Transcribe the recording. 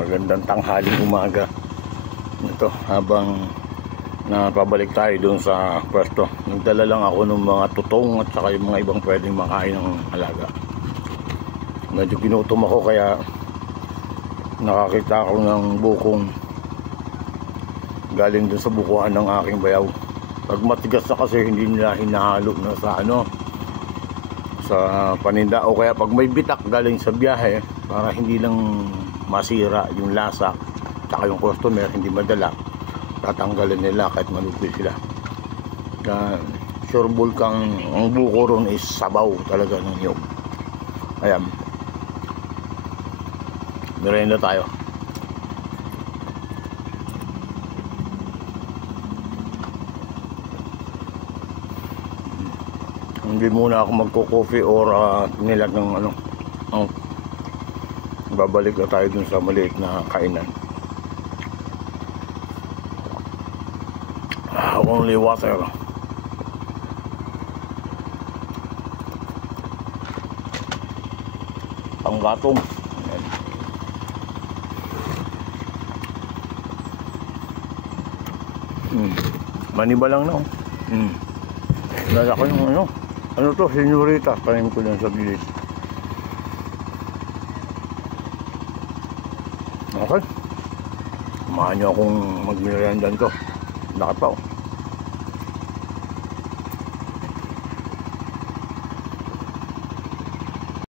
Magandang tanghaling umaga. Ito, habang napabalik tayo doon sa pwesto, nagdala lang ako ng mga tutong at saka yung mga ibang pwedeng makain ng alaga. Medyo ginutom ako kaya nakakita ako ng bukong galing doon sa bukuhan ng aking bayaw. Pag matigas na kasi hindi nila hinahalo na sa paninda, o kaya pag may bitak galing sa biyahe para hindi lang masira yung lasa tsaka yung customer hindi madala, tatanggalin nila kahit manupil sila. Sureball kang ang buko ron is sabaw talaga ng niyog. Ayan, merenda tayo. Hindi muna ako magko-coffee or nilag ng babalik na tayo dun sa maliit na kainan. Only water. Panggatong. Maniba lang na. Dala ko yung ano to, senyorita, tanim ko lang sa bilis. Okay, kumahan nyo akong magmeriendan ko. Lakad pa oh.